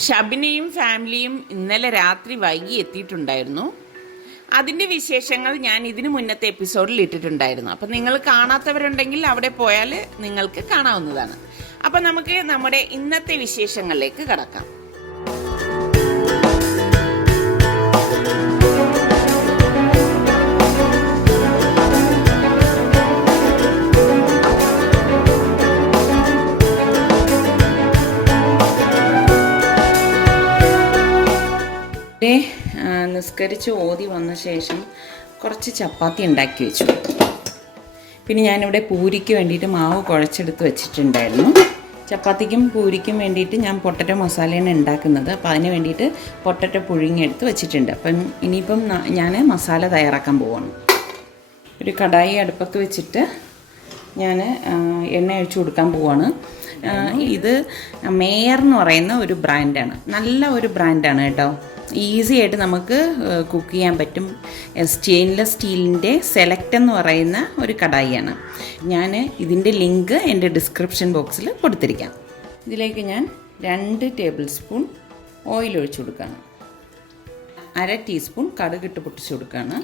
ഷബിനയും ഫാമിലിയും ഇന്നലെ രാത്രി വൈകി എത്തിയിട്ടുണ്ടായിരുന്നു. അതിൻ്റെ വിശേഷങ്ങൾ ഞാൻ ഇതിനു മുന്നത്തെ എപ്പിസോഡിൽ ഇട്ടിട്ടുണ്ടായിരുന്നു. അപ്പം നിങ്ങൾ കാണാത്തവരുണ്ടെങ്കിൽ അവിടെ പോയാൽ നിങ്ങൾക്ക് കാണാവുന്നതാണ്. അപ്പം നമുക്ക് നമ്മുടെ ഇന്നത്തെ വിശേഷങ്ങളിലേക്ക് കടക്കാം. നിസ്കരിച്ച് ഓതി വന്ന ശേഷം കുറച്ച് ചപ്പാത്തി ഉണ്ടാക്കി വെച്ചു. പിന്നെ ഞാനിവിടെ പൂരിക്ക് വേണ്ടിയിട്ട് മാവ് കുഴച്ചെടുത്ത് വെച്ചിട്ടുണ്ടായിരുന്നു. ചപ്പാത്തിക്കും പൂരിക്കും വേണ്ടിയിട്ട് ഞാൻ പൊട്ടറ്റോ മസാലയാണ് ഉണ്ടാക്കുന്നത്. അപ്പോൾ അതിന് വേണ്ടിയിട്ട് പൊട്ടറ്റോ പുഴുങ്ങിയെടുത്ത് വെച്ചിട്ടുണ്ട്. അപ്പം ഇനിയിപ്പം ഞാൻ മസാല തയ്യാറാക്കാൻ പോവാണ്. ഒരു കടായി അടുപ്പത്ത് വെച്ചിട്ട് ഞാൻ എണ്ണ ഒഴിച്ച് കൊടുക്കാൻ പോവാണ്. ഇത് മേയർ എന്ന് പറയുന്ന ഒരു ബ്രാൻഡാണ്. നല്ല ഒരു ബ്രാൻഡാണ് കേട്ടോ. ഈസി ആയിട്ട് നമുക്ക് കുക്ക് ചെയ്യാൻ പറ്റും. സ്റ്റെയിൻലെസ് സ്റ്റീലിൻ്റെ സെലക്ട് എന്ന് പറയുന്ന ഒരു കടായിയാണ്. ഞാൻ ഇതിൻ്റെ ലിങ്ക് എൻ്റെ ഡിസ്ക്രിപ്ഷൻ ബോക്സിൽ കൊടുത്തിരിക്കാം. ഇതിലേക്ക് ഞാൻ 2 ടേബിൾ സ്പൂൺ ഓയിൽ ഒഴിച്ചു കൊടുക്കുകയാണ്. 1/2 ടീസ്പൂൺ കടുകിട്ട് പൊട്ടിച്ചു കൊടുക്കുകയാണ്.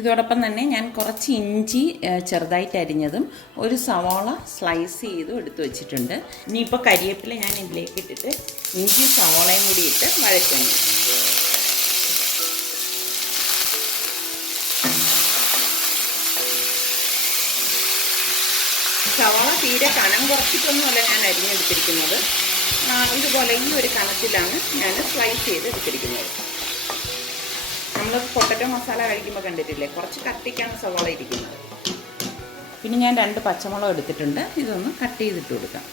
ഇതോടൊപ്പം തന്നെ ഞാൻ കുറച്ച് ഇഞ്ചി ചെറുതായിട്ട് അരിഞ്ഞതും ഒരു സവാള സ്ലൈസ് ചെയ്തും എടുത്ത് വെച്ചിട്ടുണ്ട്. ഇനിയിപ്പോൾ കരിവേപ്പില ഞാൻ ഇതിലേക്ക് ഇട്ടിട്ട് ഇഞ്ചി സവാളയും കൂടി ഇട്ട് വഴറ്റുന്നു. സവാള തീരെ കനം കുറച്ചിട്ടൊന്നുമല്ല ഞാൻ അരിഞ്ഞെടുത്തിരിക്കുന്നത്. ഇതുപോലെ ഈ ഒരു കനത്തിലാണ് ഞാൻ സ്ലൈസ് ചെയ്ത് എടുത്തിരിക്കുന്നത്. നമ്മൾ പൊട്ടറ്റോ മസാല കഴിക്കുമ്പോൾ കണ്ടിട്ടില്ലേ, കുറച്ച് കട്ടിക്കാണ് സവാള ഇരിക്കുന്നത്. പിന്നെ ഞാൻ 2 പച്ചമുളക് എടുത്തിട്ടുണ്ട്. ഇതൊന്ന് കട്ട് ചെയ്തിട്ട് കൊടുക്കാം.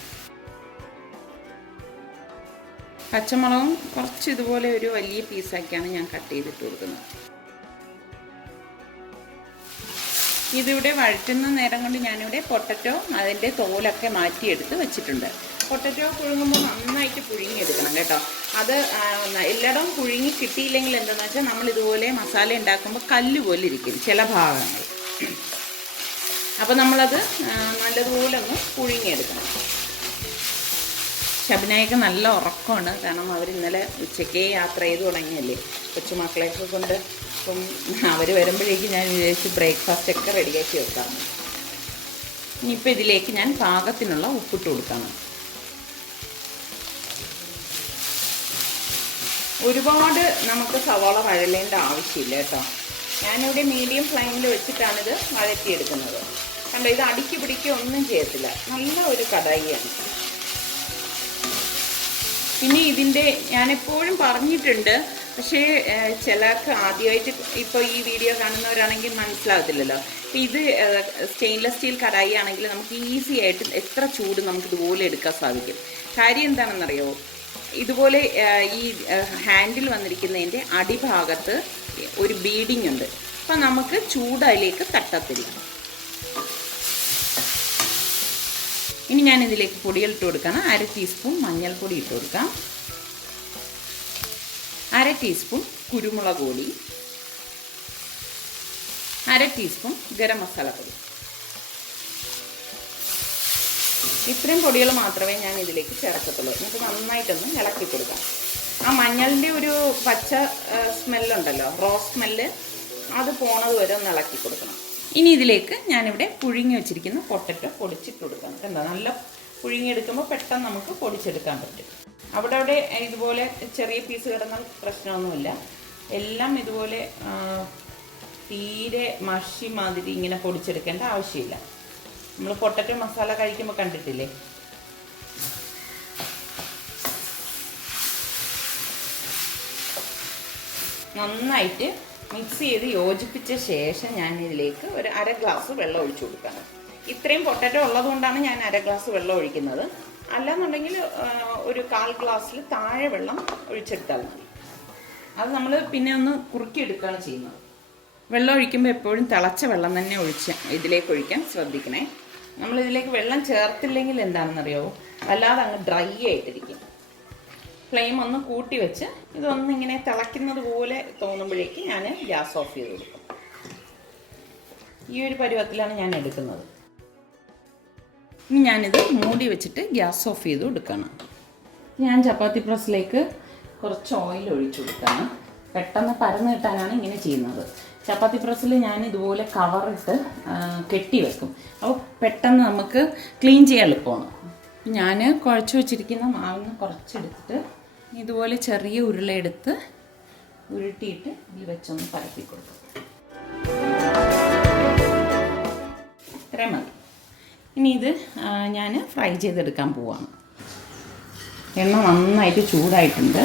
പച്ചമുളകും കുറച്ച് ഇതുപോലെ ഒരു വലിയ പീസാക്കിയാണ് ഞാൻ കട്ട് ചെയ്തിട്ട് കൊടുക്കുന്നത്. ഇതിവിടെ വഴറ്റുന്ന നേരം കൊണ്ട് ഞാനിവിടെ പൊട്ടറ്റോ അതിൻ്റെ തോലൊക്കെ മാറ്റിയെടുത്ത് വെച്ചിട്ടുണ്ട്. പൊട്ടറ്റോ പുഴുങ്ങുമ്പോൾ നന്നായിട്ട് പുഴുങ്ങിയെടുക്കണം കേട്ടോ. അത് എല്ലായിടവും പുഴുങ്ങി കിട്ടിയില്ലെങ്കിൽ എന്താണെന്ന് വെച്ചാൽ നമ്മളിതുപോലെ മസാല ഉണ്ടാക്കുമ്പോൾ കല്ല് പോലെ ഇരിക്കും ചില ഭാഗങ്ങൾ. അപ്പോൾ നമ്മളത് നല്ലതുപോലെ ഒന്ന് പുഴുങ്ങിയെടുക്കണം. ഷബ്നയൊക്കെ നല്ല ഉറക്കമാണ്. കാരണം അവർ ഇന്നലെ ഉച്ചയ്ക്കേ യാത്ര ചെയ്ത് തുടങ്ങിയല്ലേ, കൊച്ചുമക്കളെയൊക്കെ കൊണ്ട്. അപ്പം അവർ വരുമ്പോഴേക്കും ഞാൻ വിചാരിച്ച് ബ്രേക്ക്ഫാസ്റ്റ് ഒക്കെ റെഡിയാക്കി വെക്കാം. ഇനിയിപ്പോൾ ഇതിലേക്ക് ഞാൻ പാകത്തിനുള്ള ഉപ്പിട്ട് കൊടുക്കണം. ഒരുപാട് നമുക്ക് സവാള വഴലേണ്ട ആവശ്യമില്ല കേട്ടോ. ഞാനിവിടെ മീഡിയം ഫ്ലെയിമിൽ വെച്ചിട്ടാണിത് വഴറ്റിയെടുക്കുന്നത്. കണ്ടോ, ഇത് അടുക്കി പിടിക്കുക ഒന്നും ചെയ്യത്തില്ല. നല്ല ഒരു കടായിയാണ്. പിന്നെ ഇതിൻ്റെ ഞാനെപ്പോഴും പറഞ്ഞിട്ടുണ്ട്, പക്ഷേ ചിലർക്ക് ആദ്യമായിട്ട് ഇപ്പോൾ ഈ വീഡിയോ കാണുന്നവരാണെങ്കിൽ മനസ്സിലാകത്തില്ലല്ലോ. ഇത് സ്റ്റെയിൻലെസ് സ്റ്റീൽ കടായി ആണെങ്കിൽ നമുക്ക് ഈസി ആയിട്ട് എത്ര ചൂട് നമുക്ക് ഇതുപോലെ എടുക്കാൻ സാധിക്കും. കാര്യം എന്താണെന്നറിയോ, ഇതുപോലെ ഈ ഹാൻഡിൽ വന്നിരിക്കുന്നതിൻ്റെ അടിഭാഗത്ത് ഒരു ബീഡിങ് ഉണ്ട്. അപ്പം നമുക്ക് ചൂട് അതിലേക്ക് തട്ടത്തില്ല. ഇനി ഞാൻ ഇതിലേക്ക് പൊടികൾ ഇട്ട് കൊടുക്കണം. 1/2 ടീസ്പൂൺ മഞ്ഞൾപ്പൊടി ഇട്ട് കൊടുക്കാം. 1/2 ടീസ്പൂൺ കുരുമുളക് പൊടി, 1/2 ടീസ്പൂൺ ഗരം മസാല പൊടി. ഇത്രയും പൊടികൾ മാത്രമേ ഞാൻ ഇതിലേക്ക് ചേർക്കത്തുള്ളൂ. എന്നിട്ട് നന്നായിട്ടൊന്ന് ഇളക്കി കൊടുക്കാം. ആ മഞ്ഞളിൻ്റെ ഒരു പച്ച സ്മെല്ലുണ്ടല്ലോ, റോ സ്മെല്ല്, അത് പോണത് വരെ ഒന്ന് ഇളക്കി കൊടുക്കണം. ഇനി ഇതിലേക്ക് ഞാനിവിടെ പുഴുങ്ങി വെച്ചിരിക്കുന്ന പൊട്ടറ്റോ പൊടിച്ചിട്ട് കൊടുക്കണം. എന്താ, നല്ല പുഴുങ്ങിയെടുക്കുമ്പോൾ പെട്ടെന്ന് നമുക്ക് പൊടിച്ചെടുക്കാൻ പറ്റും. അവിടെ ഇതുപോലെ ചെറിയ പീസ് കിടന്നാൽ പ്രശ്നമൊന്നുമില്ല. എല്ലാം ഇതുപോലെ തീരെ മഷി മാതിരി ഇങ്ങനെ പൊടിച്ചെടുക്കേണ്ട ആവശ്യമില്ല. നമ്മൾ പൊട്ടറ്റോ മസാല കഴിക്കുമ്പോൾ കണ്ടിട്ടില്ലേ. നന്നായിട്ട് മിക്സ് ചെയ്ത് യോജിപ്പിച്ച ശേഷം ഞാൻ ഇതിലേക്ക് ഒരു 1/2 ഗ്ലാസ് വെള്ളം ഒഴിച്ചു കൊടുക്കണം. ഇത്രയും പൊട്ടറ്റോ ഉള്ളതുകൊണ്ടാണ് ഞാൻ 1/2 ഗ്ലാസ് വെള്ളം ഒഴിക്കുന്നത്. അല്ലാന്നുണ്ടെങ്കിൽ ഒരു 1/4 ഗ്ലാസ്സിൽ താഴെ വെള്ളം ഒഴിച്ചെടുത്താൽ മതി. അത് നമ്മൾ പിന്നെ ഒന്ന് കുറുക്കിയെടുക്കുകയാണ് ചെയ്യുന്നത്. വെള്ളം ഒഴിക്കുമ്പോൾ എപ്പോഴും തിളച്ച വെള്ളം തന്നെ ഇതിലേക്ക് ഒഴിക്കാൻ ശ്രദ്ധിക്കണേ. നമ്മളിതിലേക്ക് വെള്ളം ചേർത്തില്ലെങ്കിൽ എന്താണെന്നറിയോ, വല്ലാതെ അങ്ങ് ഡ്രൈ ആയിട്ടിരിക്കും. ഫ്ലെയിം ഒന്ന് കൂട്ടി വെച്ച് ഇതൊന്നിങ്ങനെ തിളയ്ക്കുന്നത് പോലെ തോന്നുമ്പോഴേക്ക് ഞാൻ ഗ്യാസ് ഓഫ് ചെയ്ത് കൊടുക്കും. ഈ ഒരു പരുവത്തിലാണ് ഞാൻ എടുക്കുന്നത്. ഇനി ഞാനിത് മൂടി വെച്ചിട്ട് ഗ്യാസ് ഓഫ് ചെയ്ത് കൊടുക്കണം. ഞാൻ ചപ്പാത്തി പ്രസ്സിലേക്ക് കുറച്ച് ഓയിൽ ഒഴിച്ചു കൊടുക്കുകയാണ്. പെട്ടെന്ന് പരന്ന് കിട്ടാനാണ് ഇങ്ങനെ ചെയ്യുന്നത്. ചപ്പാത്തി പ്രസ്സിൽ ഞാൻ ഇതുപോലെ കവറിട്ട് കെട്ടി വെക്കും. അപ്പോൾ പെട്ടെന്ന് നമുക്ക് ക്ലീൻ ചെയ്യാൻ എളുപ്പമാണ്. ഞാൻ കുഴച്ച് വെച്ചിരിക്കുന്ന മാവിന് കുറച്ചെടുത്തിട്ട് ഇതുപോലെ ചെറിയ ഉരുളയെടുത്ത് ഉരുട്ടിയിട്ട് ഇതിൽ വെച്ചൊന്ന് പരത്തി കൊടുക്കും. ഇത്രയും മതി. ഇനി ഇത് ഞാൻ ഫ്രൈ ചെയ്തെടുക്കാൻ പോവാണ്. എണ്ണ നന്നായിട്ട് ചൂടായിട്ടുണ്ട്.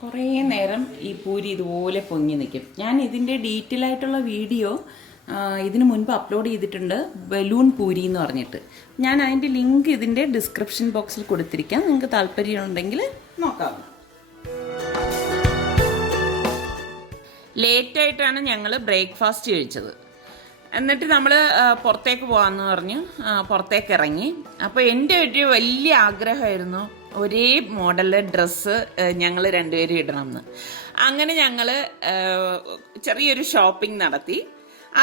കുറേ നേരം ഈ പൂരി ഇതുപോലെ പൊങ്ങി നിൽക്കും. ഞാൻ ഇതിൻ്റെ ഡീറ്റെയിൽ ആയിട്ടുള്ള വീഡിയോ ഇതിന് മുൻപ് അപ്ലോഡ് ചെയ്തിട്ടുണ്ട്, ബലൂൺ പൂരി എന്ന് പറഞ്ഞിട്ട്. ഞാൻ അതിൻ്റെ ലിങ്ക് ഇതിൻ്റെ ഡിസ്ക്രിപ്ഷൻ ബോക്സിൽ കൊടുത്തിരിക്കാം, നിങ്ങൾക്ക് താല്പര്യമുണ്ടെങ്കിൽ നോക്കാം. ലേറ്റായിട്ടാണ് ഞങ്ങൾ ബ്രേക്ക്ഫാസ്റ്റ് കഴിച്ചത്. എന്നിട്ട് നമ്മൾ പുറത്തേക്ക് പോകാമെന്ന് പറഞ്ഞ് പുറത്തേക്ക് ഇറങ്ങി. അപ്പോൾ എൻ്റെ ഒരു വലിയ ആഗ്രഹമായിരുന്നു ഒരേ മോഡല് ഡ്രസ്സ് ഞങ്ങൾ രണ്ടുപേരും ഇടണമെന്ന്. അങ്ങനെ ഞങ്ങൾ ചെറിയൊരു ഷോപ്പിംഗ് നടത്തി.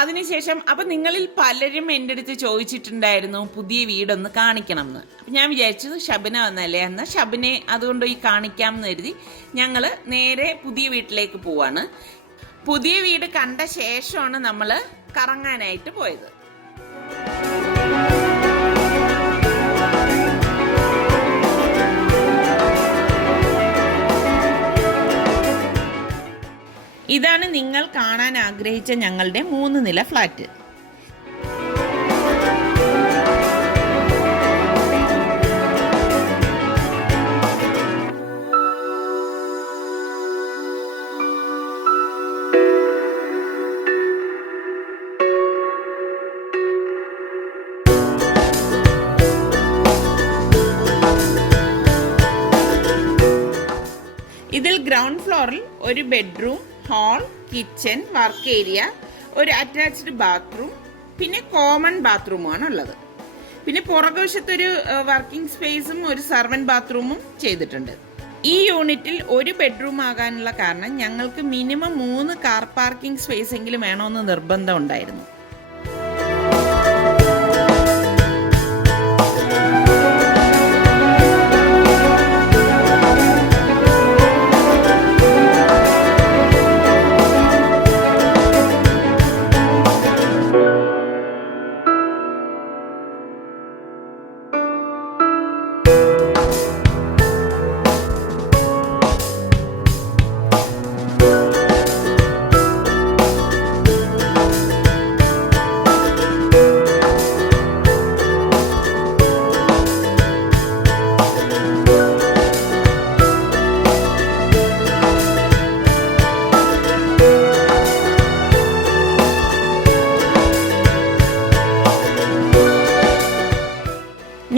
അതിനുശേഷം അപ്പം നിങ്ങളിൽ പലരും എൻ്റെ അടുത്ത് ചോദിച്ചിട്ടുണ്ടായിരുന്നു പുതിയ വീടൊന്ന് കാണിക്കണം എന്ന്. അപ്പം ഞാൻ വിചാരിച്ചത് ഷബ്ന വന്നല്ലേ, എന്നാൽ ഷബ്നെ അതുകൊണ്ട് ഈ കാണിക്കാം എന്ന് കരുതി ഞങ്ങൾ നേരെ പുതിയ വീട്ടിലേക്ക് പോവാണ്. പുതിയ വീട് കണ്ട ശേഷമാണ് നമ്മൾ കറങ്ങാനായിട്ട് പോയത്. ഇതാണ് നിങ്ങൾ കാണാൻ ആഗ്രഹിച്ച ഞങ്ങളുടെ 3 നില ഫ്ലാറ്റ്. ഇതിൽ ഗ്രൗണ്ട് ഫ്ലോറിൽ ഒരു bedroom, hall, kitchen, work area, ഒരു അറ്റാച്ച്ഡ് ബാത്റൂം, പിന്നെ കോമൺ ബാത്റൂമാണ് ഉള്ളത്. പിന്നെ പുറകുവശത്തൊരു വർക്കിംഗ് സ്പേസും ഒരു സർവന്റ് ബാത്റൂമും ചെയ്തിട്ടുണ്ട്. ഈ യൂണിറ്റിൽ ഒരു ബെഡ്റൂം ആകാനുള്ള കാരണം ഞങ്ങൾക്ക് മിനിമം 3 കാർ പാർക്കിംഗ് സ്പേസ് എങ്കിലും വേണമെന്ന് നിർബന്ധം ഉണ്ടായിരുന്നു.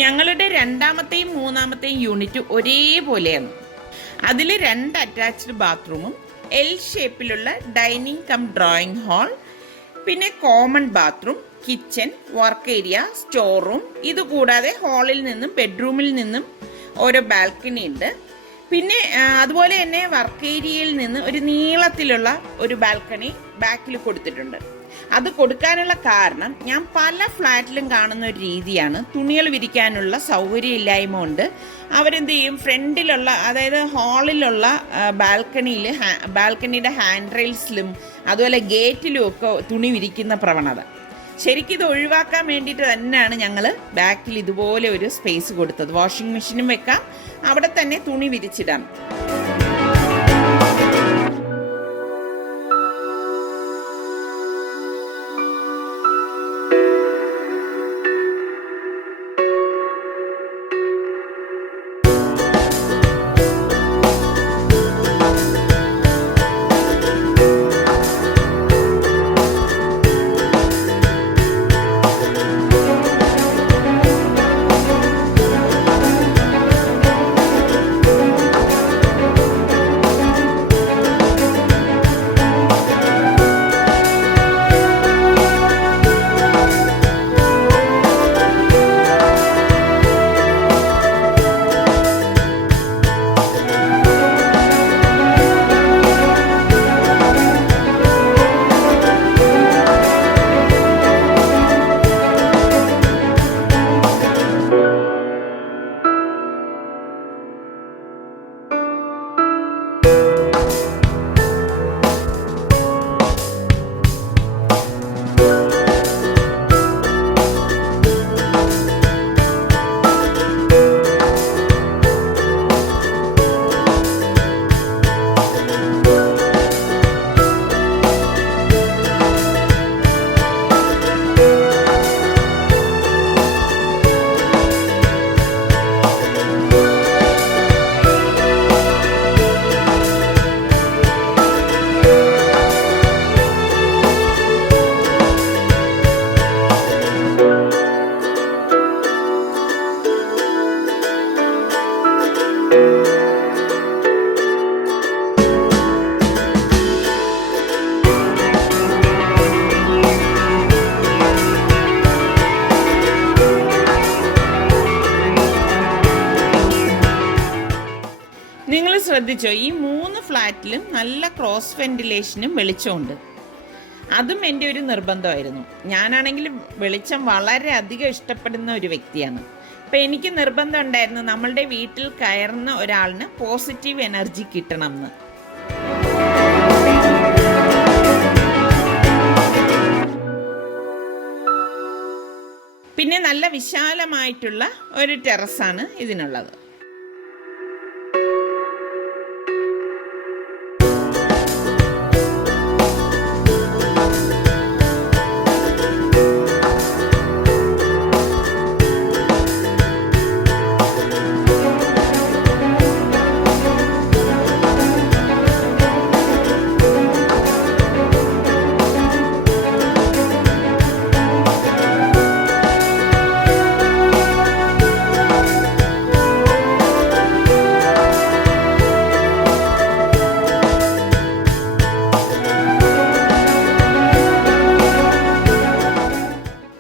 ഞങ്ങളുടെ 2ാമത്തെയും 3ാമത്തെയും യൂണിറ്റ് ഒരേപോലെയാണ്. അതിൽ 2 അറ്റാച്ച്ഡ് ബാത്റൂമും എൽ ഷേപ്പിലുള്ള ഡൈനിങ് കം ഡ്രോയിങ് ഹാൾ, പിന്നെ common bathroom, kitchen, work area, store room. ഇതുകൂടാതെ ഹാളിൽ നിന്നും ബെഡ്റൂമിൽ നിന്നും ഓരോ ബാൽക്കണി ഉണ്ട്. പിന്നെ അതുപോലെ തന്നെ വർക്ക് ഏരിയയിൽ നിന്ന് ഒരു നീളത്തിലുള്ള ഒരു ബാൽക്കണി ബാക്കിൽ കൊടുത്തിട്ടുണ്ട്. അത് കൊടുക്കാനുള്ള കാരണം ഞാൻ പല ഫ്ലാറ്റിലും കാണുന്ന ഒരു രീതിയാണ്, തുണികൾ വിരിക്കാനുള്ള സൗകര്യം ഇല്ലായ്മ കൊണ്ട് അവരെന്ത് ചെയ്യും, ഫ്രണ്ടിലുള്ള അതായത് ഹാളിലുള്ള ബാൽക്കണിയുടെ ഹാൻഡ് റെയിൽസിലും അതുപോലെ ഗേറ്റിലും ഒക്കെ തുണി വിരിക്കുന്ന പ്രവണത. ശരിക്കും ഇത് ഒഴിവാക്കാൻ വേണ്ടിയിട്ട് തന്നെയാണ് ഞങ്ങൾ ബാക്കിൽ ഇതുപോലെ ഒരു സ്പേസ് കൊടുത്തത്. വാഷിംഗ് മെഷീനും വെക്കാം, അവിടെ തന്നെ തുണി വിരിച്ചിടാം. ശ്രദ്ധിച്ചോ, ഈ 3 ഫ്ലാറ്റിലും നല്ല ക്രോസ് വെന്റിലേഷനും വെളിച്ചമുണ്ട്. അതും എൻ്റെ ഒരു നിർബന്ധമായിരുന്നു. ഞാനാണെങ്കിൽ വെളിച്ചം വളരെ അധികം ഇഷ്ടപ്പെടുന്ന ഒരു വ്യക്തിയാണ്. അപ്പം എനിക്ക് നിർബന്ധം ഉണ്ടായിരുന്നു നമ്മളുടെ വീട്ടിൽ കയറുന്ന ഒരാളിന് പോസിറ്റീവ് എനർജി കിട്ടണം എന്ന്. പിന്നെ നല്ല വിശാലമായിട്ടുള്ള ഒരു ടെറസാണ് ഇതിനുള്ളത്.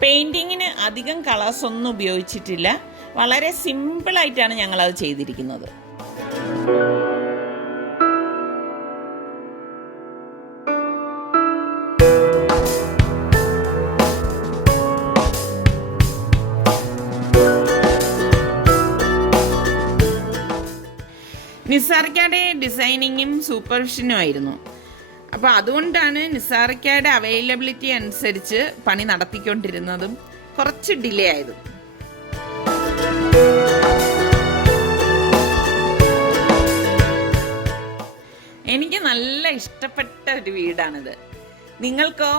പെയിൻറ്റിങ്ങിന് അധികം കളേഴ്സ് ഒന്നും ഉപയോഗിച്ചിട്ടില്ല. വളരെ സിമ്പിളായിട്ടാണ് ഞങ്ങളത് ചെയ്തിരിക്കുന്നത്. നിസാർക്കയുടെ ഡിസൈനിങ്ങും സൂപ്പർവിഷനും ആയിരുന്നു. അപ്പോൾ അതുകൊണ്ടാണ് നിസാർക്കയുടെ അവൈലബിലിറ്റി അനുസരിച്ച് പണി നടത്തിക്കൊണ്ടിരുന്നതും കുറച്ച് ഡിലേ ആയതും. എനിക്ക് നല്ല ഇഷ്ടപ്പെട്ട ഒരു വീടാണിത്. നിങ്ങൾക്കോ?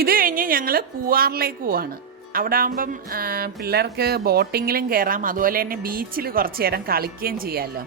ഇത് കഴിഞ്ഞ് ഞങ്ങൾ പൂവാറിലേക്ക് പോവാണ്. അവിടെ ആകുമ്പം പിള്ളേർക്ക് ബോട്ടിങ്ങിലും കയറാം, അതുപോലെ തന്നെ ബീച്ചിൽ കുറച്ച് നേരം കളിക്കുകയും ചെയ്യാമല്ലോ.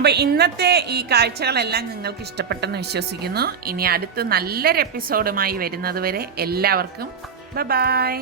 അപ്പോൾ ഇന്നത്തെ ഈ കാഴ്ചകളെല്ലാം നിങ്ങൾക്ക് ഇഷ്ടപ്പെട്ടെന്ന് വിശ്വസിക്കുന്നു. ഇനി അടുത്ത നല്ലൊരു എപ്പിസോഡുമായി വരുന്നത് വരെ എല്ലാവർക്കും ബൈ.